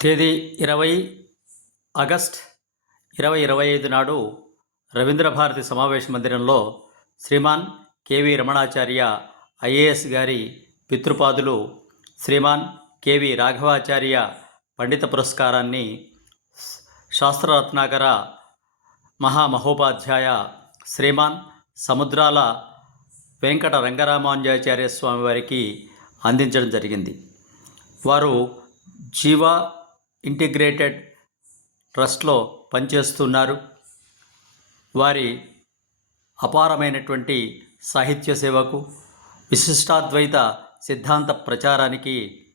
తేదీ ఇరవై ఆగస్ట్ ఇరవై ఇరవై ఐదు నాడు రవీంద్రభారతి సమావేశ మందిరంలో శ్రీమాన్ కెవి రమణాచార్య ఐఏఎస్ గారి పితృపాదులు శ్రీమాన్ కెవి రాఘవాచార్య పండిత పురస్కారాన్ని శాస్త్రరత్నాకర మహామహోపాధ్యాయ శ్రీమాన్ సముద్రాల వెంకట రంగరామానుజాచార్య స్వామి వారికి అందించడం జరిగింది. వారు జీవ ఇంటిగ్రేటెడ్ ట్రస్ట్లో పనిచేస్తున్నారు. వారి అపారమైనటువంటి సాహిత్య సేవకు విశిష్టాద్వైత సిద్ధాంత ప్రచారానికి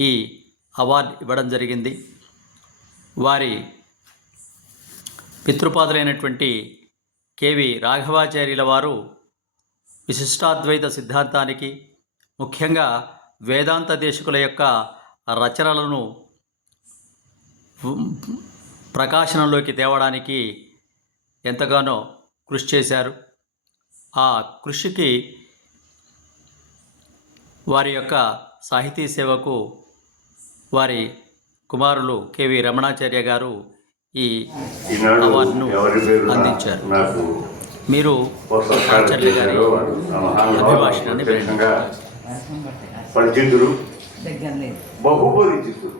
ఈ అవార్డు ఇవ్వడం జరిగింది. వారి పితృపాదులైనటువంటి కేవి రాఘవాచార్యుల వారు విశిష్టాద్వైత సిద్ధాంతానికి ముఖ్యంగా వేదాంత దేశకుల యొక్క రచనలను ప్రకాశనంలోకి తేవడానికి ఎంతగానో కృషి చేశారు. ఆ కృషికి వారి యొక్క సాహితీ సేవకు వారి కుమారులు కెవి రమణాచార్య గారు ఈ అవార్డును ఎవరి పేరు అందించారు. మీరు ఆచార్య గారి అభిభాషణాన్ని. పరిచితులు బహుపరిచితులు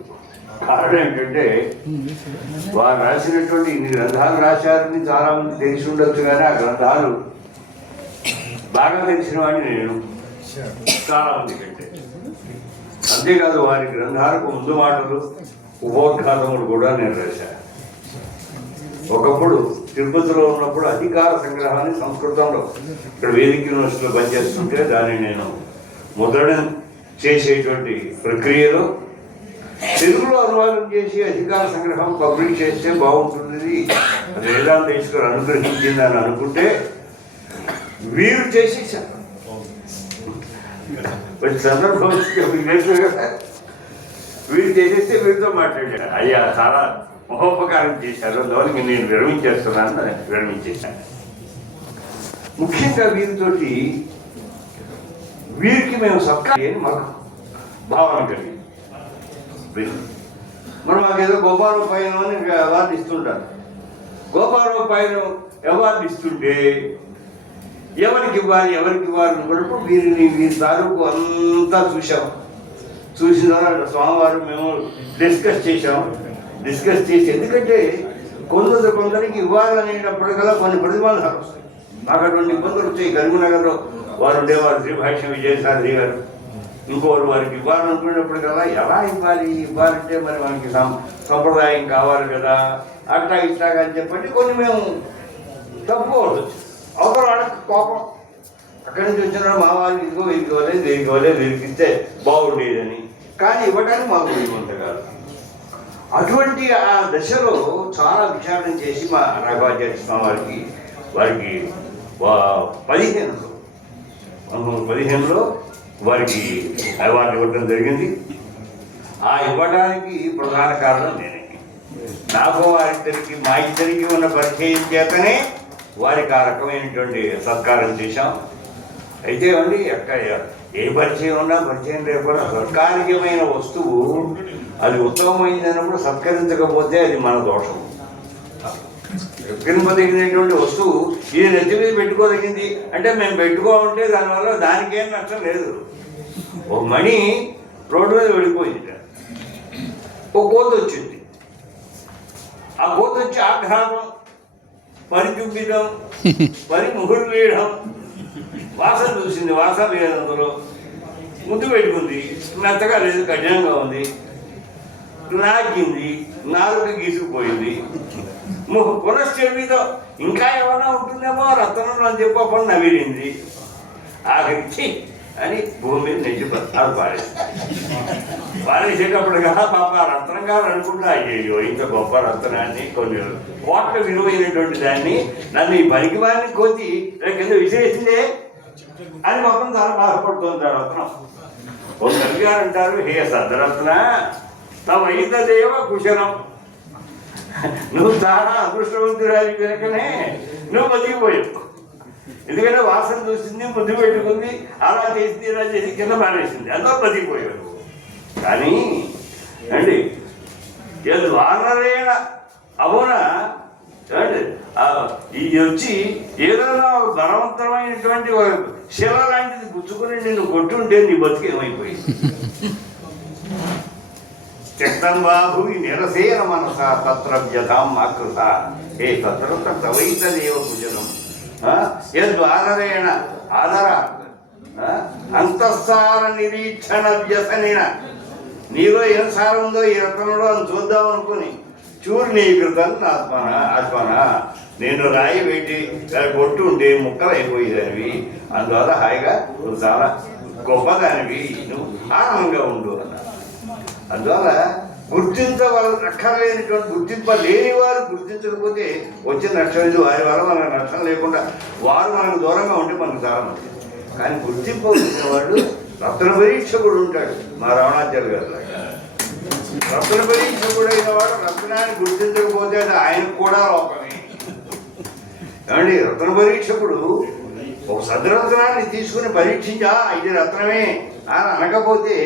కారణం ఏంటంటే వారు రాసినటువంటి ఇన్ని గ్రంథాలు రాశారని చాలా మంది తెలిసి ఉండొచ్చు కానీ ఆ గ్రంథాలు బాగా తెలిసిన వాడిని నేను చాలా మంది కంటే అంతేకాదు వారి గ్రంథాలకు ముందు మాటలు ఉపోద్ఘాతములు కూడా నేను రాశాను. ఒకప్పుడు తిరుపతిలో ఉన్నప్పుడు అధికార సంగ్రహాన్ని సంస్కృతంలో ఇక్కడ వేదిక యూనివర్సిటీలో పనిచేస్తుంటే దాన్ని నేను ముద్రణ చేసేటువంటి ప్రక్రియలో తెలుగులో అనువాదం చేసి అధికార సంగ్రహం పబ్లిష్ చేస్తే బాగుంటుంది అది వేదాంత ఈశ్వర్ అనుగ్రహించింది అని అనుకుంటే వీరు చేసేసారు సందర్భం వీరు చేసేస్తే వీరితో మాట్లాడారు. అయ్యా చాలా మహోపకారం చేశారు. దానికి నేను విరమించేస్తున్నాను విరమించేశాను. ముఖ్యంగా వీరితోటి వీరికి మేము సత్కారం మాకు భావన కలిగింది. మనం మాకేదో గోపాల పైన అని అవార్డు ఇస్తుంటారు. గోపాల పైన అవార్డు ఇస్తుంటే ఎవరికి ఇవ్వాలి ఎవరికి ఇవ్వాలి అనుకున్నప్పుడు వీరిని వీరి తాలూకు అంతా చూసాం చూసిన తర్వాత స్వామివారు మేము డిస్కస్ చేసాం డిస్కస్ చేసి ఎందుకంటే కొందరు కొందరికి ఇవ్వాలనేటప్పటికల్లా కొన్ని ప్రతిబంధాలు వస్తాయి నాకు అటువంటి ఇబ్బందులు వచ్చాయి. కరీంనగర్లో వారు ఉండేవారు శ్రీభాష్యం విజయసారథి గారు. ఇంకోరు వారికి ఇవ్వాలనుకునేటప్పటికల్లా ఎలా ఇవ్వాలి? ఇవ్వాలంటే మరి మనకి సంప్రదాయం కావాలి కదా అట్లా ఇట్లాగా అని చెప్పండి. కొన్ని మేము తప్పుకోవచ్చు అవతల వాళ్ళకి కోపం. అక్కడి నుంచి వచ్చిన మా వాళ్ళకి ఇదిగో ఇది ఇవ్వలేదు దీనికి ఇస్తే బాగుండేదని. కానీ ఇవ్వడానికి మాకు ఇవ్వంత కాదు. అటువంటి ఆ దశలో చాలా విచారణ చేసి మా రాఘవాచార్య స్వామి వారికి వారికి వా- పదిహేనులో పంతొమ్మిది పదిహేనులో వారికి అవార్డు ఇవ్వడం జరిగింది. ఆ ఇవ్వడానికి ప్రధాన కారణం నేనే. నాకు వారిద్దరికి మా ఇద్దరికి ఉన్న పరిచయం చేతనే వారికి ఆ రకమైనటువంటి సత్కారం చేశాం. అయితే అండి ఎక్కడ ఏ పరిచయం ఉన్నా పరిచయం లేకుండా సత్కార్యమైన వస్తువు అది ఉత్తమమైంది అన్నప్పుడు సత్కరించకపోతే అది మన దోషం. సత్కరింపదగినటువంటి వస్తువు ఇది నెత్తి మీద పెట్టుకోదగింది. అంటే మేము పెట్టుకోమంటే దానివల్ల దానికేం నష్టం లేదు. ఓ మణి రోడ్డు మీద వెళ్ళిపోయింది ఓ కోత వచ్చింది. ఆ కోత వచ్చి ఆఘాతం చూపించడం పని ముహుడు వేయడం వాసన చూసింది. వాసన లేదు అందులో ముద్దు పెట్టుకుంది. మెత్తగా లేదు కఠినంగా ఉంది. నాగింది నాలుగు గీసుకుపోయింది. పునశ్చర్మితో ఇంకా ఏమైనా ఉంటుందేమో రత్నంలో అని చెప్పి అప్పుడు నవ్విరింది ఆఖరికి అని భూమి మీద నెంచి బతాలు పారేసింది. పారేసేటప్పుడు కదా పాప రత్నం గారు అనుకుంటా అయ్యో ఇంత గొప్ప రత్నాన్ని కొన్ని కోట్ల విలువైనటువంటి దాన్ని నన్ను ఈ పనికి వారిని కోతి కింద విసిరేసిందే అని మొత్తం చాలా బాధపడుతుంది ఆ రత్నం. ఓ గారు అంటారు హే సద్దరత్న తమైందదేవ కుశలం. నువ్వు చాలా అదృష్టవంతురాలి కనుకనే నువ్వు బతికిపోయావు. ఎందుకంటే వాసన చూసింది ముద్దు పెట్టుకుంది అలా చేసింది ఇలా చేసి కింద మానేసింది అంతా బతికిపోయావు కానీ అండి ఎల్ వానరేణ అవునా ఇది వచ్చి ఏదైనా బలవంతమైనటువంటి శిల లాంటిది గుచ్చుకుని నిన్ను కొట్టుంటే నీ బతికేమైపోయింది త్యక్తం బాభువి నిరసేన మనస తత్ర వ్యధాం ఆకృత. ఏ తత్ర తవైతదేవ భుజనం యద్వానరేణ ఆదర. అంతఃసార నిరీక్షణ వ్యసనిన. నీలో ఏం సారం ఉందో ఈ రత్నంలో అని చూద్దాం అనుకుని చూర్ణీకృతం ఆత్మన ఆత్మన. నేను రాయి పెట్టి కొట్టు ఉంటే ముక్కలు అయిపోయేదానివి అందువల్ల హాయిగా చాలా గొప్పదానివి. నువ్వు ఆనందంగా ఉండు అన్నారు అందువల్ల గుర్తించవల అక్కర్లేనిటువంటి గుర్తింప లేని వారు గుర్తించకపోతే వచ్చే నష్టం ఇది. వారి వల్ల మనకు నష్టం లేకుండా వారు మనకు దూరంగా ఉంటే మనకు చాలా మంచిది. కానీ గుర్తింపు వచ్చిన రత్న రత్న పరీక్షకుడు ఉంటాడు. మా రావణాచార్య గారు రత్న పరీక్షకుడు అయిన వాడు రత్నాన్ని గుర్తించకపోతే అది ఆయనకు కూడా లోపమే. ఏమండి? రత్న పరీక్షకుడు ఒక సద్రత్నాన్ని తీసుకుని పరీక్షించా ఇది రత్నమే అని అనకపోతే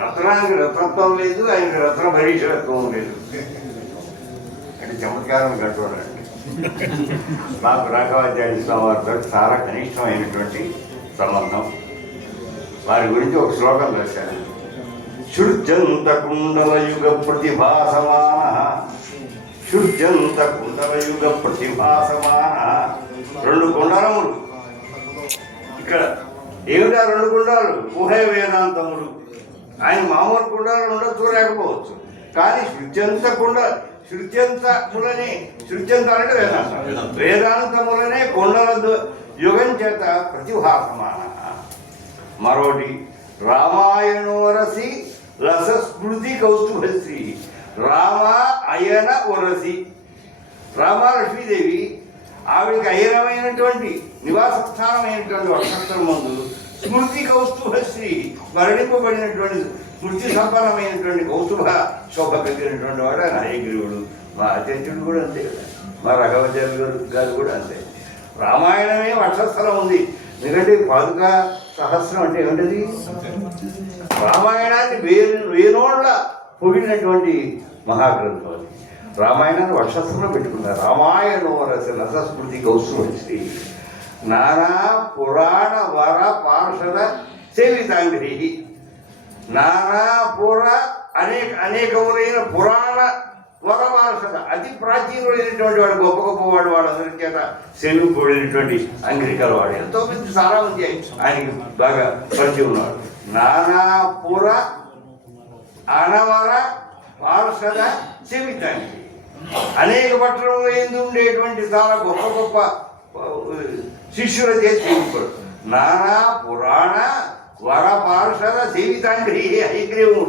రత్నానికి రత్నత్వం లేదు ఆయనకి రత్న భరీషత్వం లేదు. అంటే చమత్కారం కట్టుకోవడానికి నాకు రాఘవాచార్య స్వామి వారితో చాలా కనిష్టమైనటువంటి సంబంధం. వారి గురించి ఒక శ్లోకం రాశాను. శుద్ధంత కుండలయుగ ప్రతిభాసమాన శుద్ధంత కుండలయుగ ప్రతిభాసమాన రెండు కుండలములు. ఇక్కడ ఏమిటా రెండు కుండాలు? ఊహే వేదాంతములు. ఆయన మామూలు కుండాలు ఉండొచ్చు లేకపోవచ్చు కానీ శుద్ధ్యంత కుండ శుద్ధ్యంతములనే శుద్ధ్యంత అంటే వేదాంతం. వేదాంతములనే కుండల యుగం చేత ప్రతిభాసమాన మరోటి రామాయణోరసి రసస్మృతి కౌస్తుభశ్రీ. రామ అయన ఒరసి రామ లక్ష్మీదేవి ఆవిడకి అయనమైనటువంటి నివాస స్థానమైనటువంటి వక్షస్థలం మందు స్మృతి కౌస్తుభశ్రీ. స్మరణింపబడినటువంటి స్మృతి సంపన్నమైనటువంటి కౌస్తుభ శోభ కలిగినటువంటి వాడు ఆయన అయ్యగిరివుడు మా అత్యంతుడు కూడా అంతే కదా. మా రఘవాచార్య గారు గారు కూడా అంతే. రామాయణమే వర్షస్థలం ఉంది. ఎందుకంటే పాదుక సహస్రం అంటే ఏమిటది? రామాయణాన్ని వేరు వేనోళ్ళ పొగిడినటువంటి మహాగ్రంథం అది. రామాయణాన్ని వర్షస్థంలో పెట్టుకున్నారు. రామాయణో రస రసస్మృతి కౌస్తుభశ్రీ నానా పురాణ వర పార్షద సేవితాంగ్రీ నానాపుర అనేక అనేకములైన పురాణ వర పార్షద అతి ప్రాచీనుడైనటువంటి వాడు గొప్ప గొప్ప వాడు వాళ్ళందరి చేత సేవింపబడినటువంటి అంగ్రికల వాడు ఎంతో మంది చాలా మంది ఆయనకి బాగా పరిచయం ఉన్నాడు నానాపుర అనవర పార్షద సేవితాంగ్రీ అనేక పట్టణంలో ఎందు ఉండేటువంటి చాలా గొప్ప గొప్ప శిష్యుల చేతి నానా పురాణ వర పార్షద హైగ్రీవుడు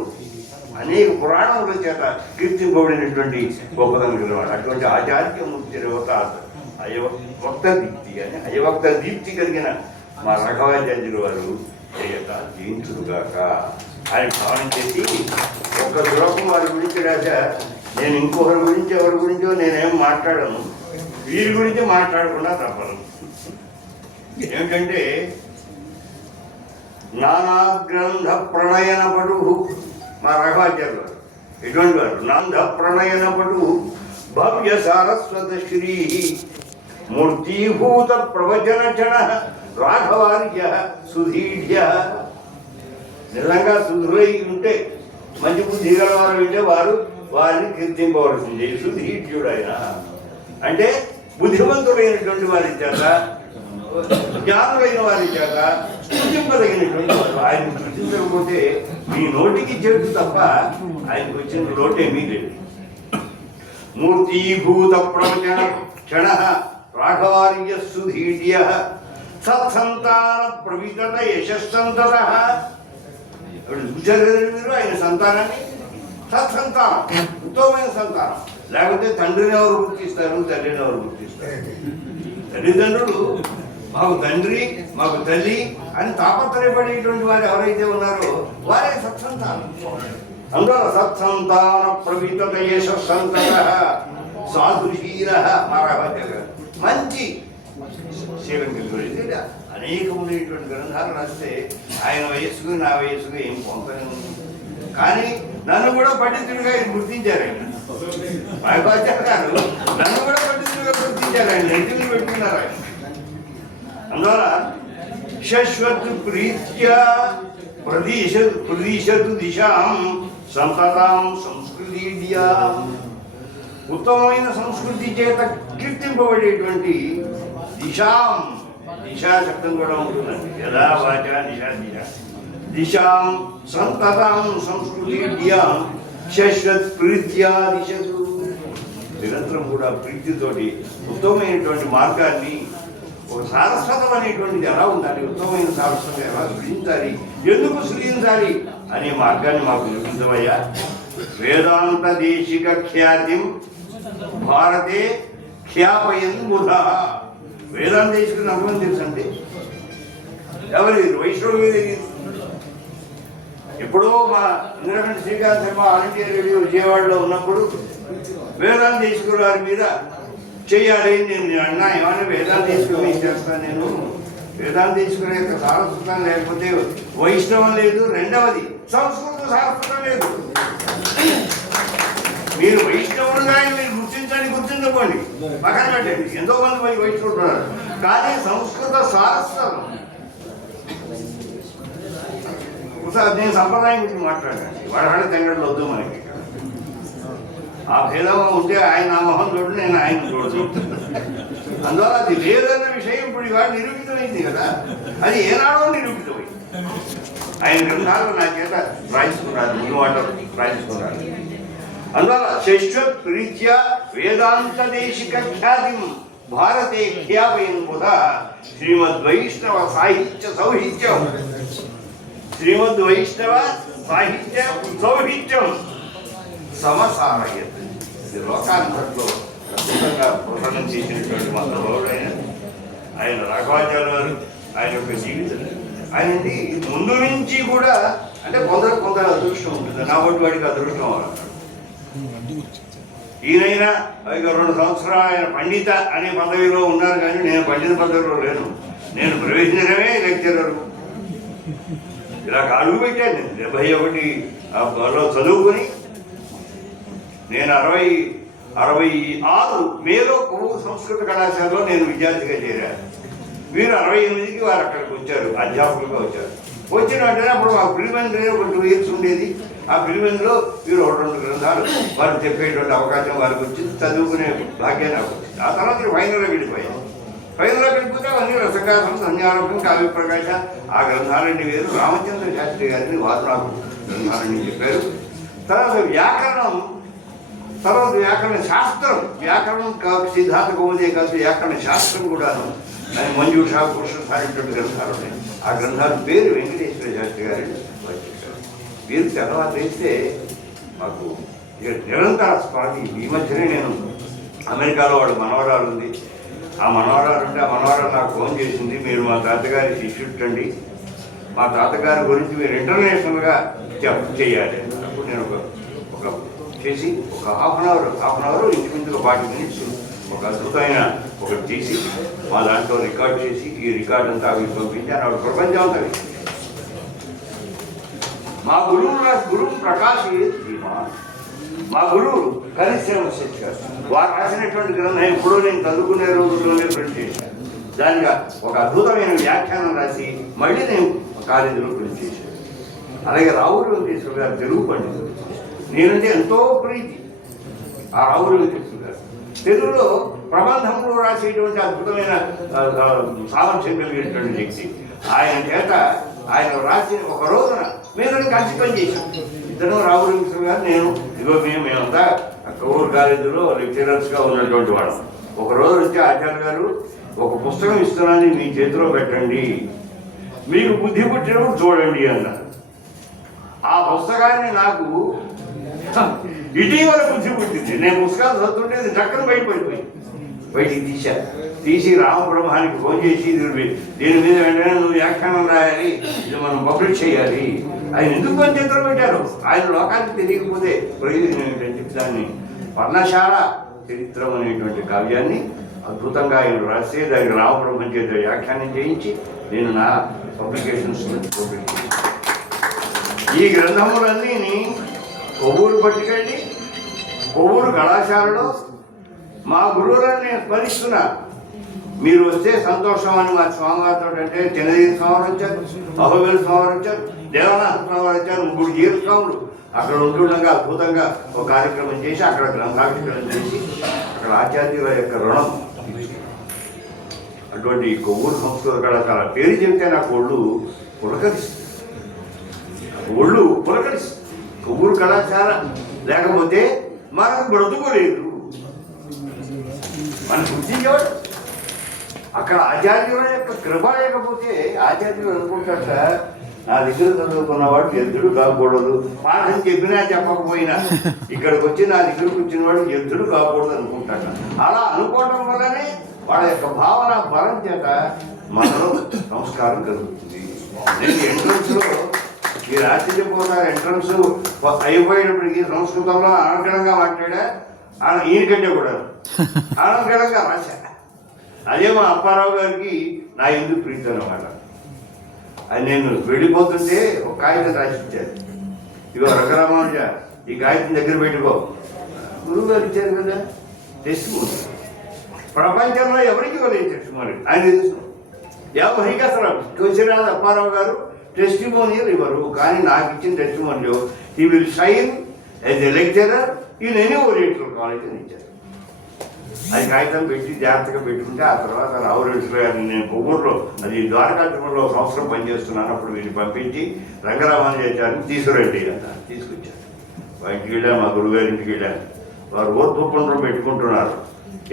అనేక పురాణముల చేత కీర్తింపబడినటువంటి గొప్పదనం కలిగినవాడు అటువంటి ఆచార్యమూర్తి రేవత అయవక్త దీప్తి అని అయవక్త దీప్తి కలిగిన మా రాఘవాచార్యుల వారు చేయక జయించుడుగాక ఆయన భావన చేసి ఒక శ్లోకం వారి గురించి రాశా నేను ఇంకొకరి గురించి ఎవరి గురించో నేనేం మాట్లాడను. వీరి గురించి మాట్లాడకుండా తప్పను. ఏమిటంటే నానా గ్రంథ ప్రణయన పటు మా రఘవాచార్య గారు ఎటువంటి వారు నంద ప్రణయన పటు భవ్య సారస్వత శ్రీ మూర్తీభూత ప్రవచన క్షణ రాఘవార్య సుధీఢ్య నిజంగా సుధురై ఉంటే మంచి బుద్ధి గలవారు ఉంటే వారు వారిని కీర్తింపవలసింది. సుధీఢ్యుడు ఆయన అంటే బుద్ధిమంతుడైనటువంటి వారి చేత జ్ఞానులైన వారి చేత సృజింపదగినటువంటి వారు ఆయన సృజించకపోతే మీ నోటికి చెడు తప్ప ఆయనకు వచ్చిన లోటేమీ లేదు మూర్తీభూత ప్రవచన క్షణ రాఘవార్య సుధీడ్య సత్సంతాన ప్రవిగత యశస్సంతత ఇప్పుడు చూశారు కదండి మీరు ఆయన సంతానాన్ని సత్సంతానం ఉత్తమమైన సంతానం లేకపోతే తండ్రిని ఎవరు గుర్తిస్తారు తల్లిని ఎవరు గుర్తిస్తారు తల్లిదండ్రులు మాకు తండ్రి మాకు తల్లి అని తాపత్రయపడేటువంటి వారు ఎవరైతే ఉన్నారో వారే సత్సంతానం. అందరూ సత్సంతాన ప్రవితత యశస్సంతత సాధుశీల మంచి శీలం కలిగి అనేకములైనటువంటి గ్రంథాలు రాస్తే ఆయన వయస్సుకు నా వయస్సుకు ఏం పొందనే ఉంది కానీ నన్ను కూడా పండితుడిగా ఆయన గుర్తించారు ఆయన. బాగా గారు నన్ను కూడా పండితుడిగా గుర్తించారు ఆయన. నెట్టిని పెట్టుకున్నారు ఆయన. శశ్వత్ ప్రీత్యా ప్రదీశ ప్రదీశతు దిశాం సంతతాం సంస్కృతిడ్యా ఉత్తమమైన సంస్కృతి చేత కీర్తింపబడేటువంటి దిశాం. దిశా శబ్దం కూడా ఉంటుందండి. యథా వాచ దిశా దిశ. దిశాం సంతతాం సంస్కృతిడ్యాం శశ్వత్ ప్రీత్యా దిశతు. నిరంతరం కూడా ప్రీతితోటి ఉత్తమమైనటువంటి మార్గాన్ని ఒక సారస్వతం అనేటువంటిది ఎలా ఉండాలి? ఉత్తమమైన సారస్వతం ఎలా సృజించాలి ఎందుకు సృజించాలి? అనే మార్గాన్ని మాకు చూపించవయ్యా. వేదాంత దేశిక ఖ్యాతిం భారతే ఖ్యాపయన్ బుధ వేదాంత దేశిక నమ్మకం తెలుసండి? ఎవరి? వైష్ణవులు ఎప్పుడో మా Indrakantha Srikanth Sharma All India Radio విజయవాడలో ఉన్నప్పుడు వేదాంత దేశికుల వారి మీద చేయాలి నేను అన్నా ఏమన్నా వేదాలు తీసుకుని చేస్తాను నేను? వేదాలు తీసుకునే సారస్వతం లేకపోతే వైష్ణవం లేదు రెండవది సంస్కృతం సారస్వతం లేదు. మీరు వైష్ణవులుగా మీరు గుర్తించండి గుర్తించుకోండి. పక్కన పెట్టండి. ఎంతో మంది మరి వైష్ణవుడున్నారు కానీ సంస్కృత సారస్వతం. నేను సంప్రదాయం గురించి మాట్లాడాను వాడు తెంగడలు వద్దు మనకి. ఆ భేదం ఉంటే ఆయన నా మొహం చూడు నేను ఆయన చూడదు అందువల్ల అది లేదన్న విషయం ఇప్పుడు ఇవాళ నిరూపితమైంది కదా. అది ఏనాడో నిరూపితమైంది. ఆయన గ్రంథాలు నా చేత రాయించుకున్నారు న్యూ మాట రాయించుకున్నారు. అందువల్ల శశ్వత్ ప్రీత్యా వేదాంత దేశిక ఖ్యాతి భారతే ఖ్యాపయన్ శ్రీమద్ వైష్ణవ సాహిత్య సౌహిత్యం. శ్రీమద్ వైష్ణవ సాహిత్య సౌహిత్యం సమసారయత్. ఇది లోకాంతట్లో అద్భుతంగా ప్రసన్నం చేసినటువంటి మా సభవుడు ఆయన రాఘవాచార్య గారు ఆయన యొక్క జీవితం. ఆయనండి ముందు నుంచి కూడా అంటే కొందరు కొందరు అదృష్టం ఉంటుంది. నా వాడికి అదృష్టం అన్నారు ఈయనైనా ఇక రెండు సంవత్సరాలు ఆయన పండిత అనే పదవిలో ఉన్నారు కానీ నేను పండిత పదవిలో లేను. నేను ప్రవేశించడమే లెక్చరర్. ఇలా అడుగు పెట్టాను. నేను డెబ్బై ఒకటి ఆ చదువుకొని నేను అరవై అరవై ఆరు మేలో కొవ్వు సంస్కృత కళాశాలలో నేను విద్యార్థిగా చేరాను. వీరు అరవై ఎనిమిదికి వారు అక్కడికి వచ్చారు అధ్యాపకులుగా వచ్చారు. వచ్చిన వెంటనే అప్పుడు మా పిలిమందిలో ఒక టూ ఇయర్స్ ఉండేది. ఆ పిలిమందిలో వీరు ఒక రెండు గ్రంథాలు వారు చెప్పేటువంటి అవకాశం వారికి వచ్చింది చదువుకునే భాగ్యం నాకు వచ్చింది. ఆ తర్వాత ఫైనల్లో వెళ్ళిపోయాను. ఫైనల్లో వెళ్ళిపోతే అన్ని రసకాసం సంధ్యారూపం కావ్య ప్రకాశ ఆ గ్రంథాలన్నీ వేరు. రామచంద్ర శాస్త్రి గారిని వారు నాకు గ్రంథాలని చెప్పారు. తర్వాత వ్యాకరణం తర్వాత వ్యాకరణ శాస్త్రం. వ్యాకరణం కా- సిద్ధాంత కౌముదే కాదు వ్యాకరణ శాస్త్రం కూడాను. దాని మంజూష పురుష సాగినటువంటి గ్రంథాలు ఉన్నాయి. ఆ గ్రంథాల పేరు వెంకటేశ్వర శాస్త్రి గారి వచ్చేసారు వీరు తర్వాత అయితే మాకు నిరంతర స్వామి ఈ మధ్యనే నేను అమెరికాలో వాడు మనవరాలు ఉంది. ఆ మనవరాలు ఉంటే ఆ మనవరాలు నాకు ఫోన్ చేసింది. మీరు మా తాతగారి శిష్యుట్టండి మా తాతగారి గురించి మీరు ఇంటర్నేషనల్గా చెప్ చేయాలి అప్పుడు నేను ఒక చేసి ఒక half an hour half an hour ఇంచుమించుగా ఫార్టీ మినిట్స్ ఒక అద్భుతమైన ఒకటి తీసి మా దాంట్లో రికార్డ్ చేసి ఈ రికార్డ్ అంతా అవి పంపించాను ఆవిడ ప్రపంచం అంతా మా గురువు గురువు ప్రకాష్ మా గురువు కరిశ్రమ శక్తి వారు రాసినటువంటి గ్రంథం ఎప్పుడో నేను చదువుకునే రోజుల్లోనే ప్రింట్ చేశాను. దానిగా ఒక అద్భుతమైన వ్యాఖ్యానం రాసి మళ్ళీ నేను కాలేజీలో ప్రింట్ చేశాను. అలాగే రావులు వెంకటేశ్వర గారు తెలుగు పండితులు. నేనంటే ఎంతో ప్రీతి. ఆ రావులు తెలుసుకున్నారు తెలుగులో ప్రబంధంలో రాసేటువంటి అద్భుతమైన సామర్థ్యం కలిగినటువంటి వ్యక్తి. ఆయన చేత ఆయన రాసిన ఒక రోజున మేము కలిసి పనిచేసాం ఇద్దరు రావులు గారు నేను ఇదిగో మేము మేమంతా కౌరు కాలేజీలో లెక్చరర్స్గా ఉన్నటువంటి వాళ్ళం. ఒక రోజు వచ్చి ఆచార్య గారు ఒక పుస్తకం ఇస్తున్నాను మీ చేతిలో పెట్టండి. మీకు బుద్ధి పుట్టినప్పుడు చూడండి అన్నారు. ఆ పుస్తకాన్ని నాకు ఇటీవల బుద్ధి పుట్టింది. నేను పుస్తకాలు చదువుతుంటే ఇది చక్కని బయట బయటికి తీశా తీసి రామబ్రహ్మానికి ఫోన్ చేసి దీని మీద వెంటనే నువ్వు వ్యాఖ్యానం రాయాలి. ఇది మనం పబ్లిష్ చేయాలి. ఆయన ఎందుకు పని చిత్రం పెట్టారు? ఆయన లోకానికి తెలియకపోతే ప్రయోజనం ఏంటని చెప్పి దాన్ని పర్ణశాల చరిత్రం అనేటువంటి కావ్యాన్ని అద్భుతంగా ఆయన రాస్తే దానికి రామబ్రహ్మం చేత వ్యాఖ్యానం చేయించి నేను నా పబ్లికేషన్స్ పబ్లిష్ ఈ గ్రంథములన్నీ కొవ్వూరు పట్టుకెళ్ళి కొవ్వూరు కళాశాలలో మా గురువులను నేను స్మరిస్తున్నా. మీరు వస్తే సంతోషం అని మా స్వామివారితో అంటే చిన్నదీర స్వామివారు వచ్చారు అహోబిల స్వామి వచ్చారు దేవనాథ స్వామివారు వచ్చారు ముగ్గురు జీర స్వాములు. అక్కడ ఉంటుండగా అద్భుతంగా ఒక కార్యక్రమం చేసి అక్కడ గ్రంథావిష్కరణ చేసి అక్కడ ఆచార్యుల యొక్క రుణం అటువంటి కొవ్వూరు సంస్కృత కళాశాల పేరు చెప్తే నాకు ఒళ్ళు పులకరిస్తుంది ఒళ్ళు పులకరిస్తుంది కొవ్వూరు కళాశాల. లేకపోతే మనకు బ్రతుకోలేదు మన గుర్తించేవాడు అక్కడ ఆచార్యుల యొక్క కృప లేకపోతే ఆచార్యులు అనుకుంటాట నా దగ్గర చదువుకున్నవాడు ఎద్దుడు కాకూడదు. పాఠం చెప్పినా చెప్పకపోయినా ఇక్కడికి వచ్చి నా దగ్గర వచ్చిన వాడు ఎద్దుడు కాకూడదు అనుకుంటాట అలా అనుకోవడం వల్లనే వాళ్ళ యొక్క భావన బలం చేత మనలో సంస్కారం కలుగుతుంది. నేను ఎంట్రన్స్ లో మీరు ఆశ్చర్యపోతారు ఎంట్రన్స్ అయిపోయినప్పటికీ సంస్కృతంలో అనర్గళంగా మాట్లాడా? ఈయనకంటే కూడా. అనర్గళంగా రాశా. అదే మా అప్పారావు గారికి నా ఎందుకు ప్రీతి అనమాట అది నేను వెళ్ళిపోతుంటే ఒక కాగితం రాసిచ్చారు. ఇగో రఘురామానుజ ఈ కాగితం దగ్గర పెట్టుకో. గురువు గారు ఇచ్చారు కదా టెస్ట్ ప్రపంచంలో ఎవరికి ఇవ్వలేదు టెస్ట్ మరి ఆయన తెలుసు ఎవరికి అసలు కోసిరాజు అప్పారావు గారు టెస్టిమోనియల్ ఇవ్వరు. కానీ నాకు ఇచ్చిన టెస్టిమోనియల్ ఈ will shine as a lecturer in any oriental college అని ఇచ్చారు. అది కాగితం పెట్టి జాగ్రత్తగా పెట్టుకుంటే ఆ తర్వాత రావురేశ్వర గారిని నేను కొవ్వూరులో అది ద్వారకాపురంలో ఒక సంవత్సరం పనిచేస్తున్నాను. అప్పుడు వీరిని పంపించి రంగరామానుజాచార్యని తీసుకురండి అన్నారు. తీసుకొచ్చారు. మా ఇంటికి వెళ్ళాను మా గురుగారి ఇంటికి వెళ్ళాను వారు ఓర్పుకుండ్రం పెట్టుకుంటున్నారు.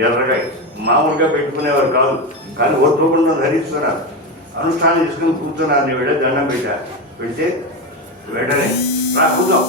ఎర్రగా మామూలుగా పెట్టుకునేవారు కాదు కానీ ఓర్పుకుండ్రం ధరిస్తున్నారు. అనుష్ఠానం చేసుకుని కూర్చున్నారు నేను దండం పెట్టారు. పెడితే వెంటనే రా కూర్చోం.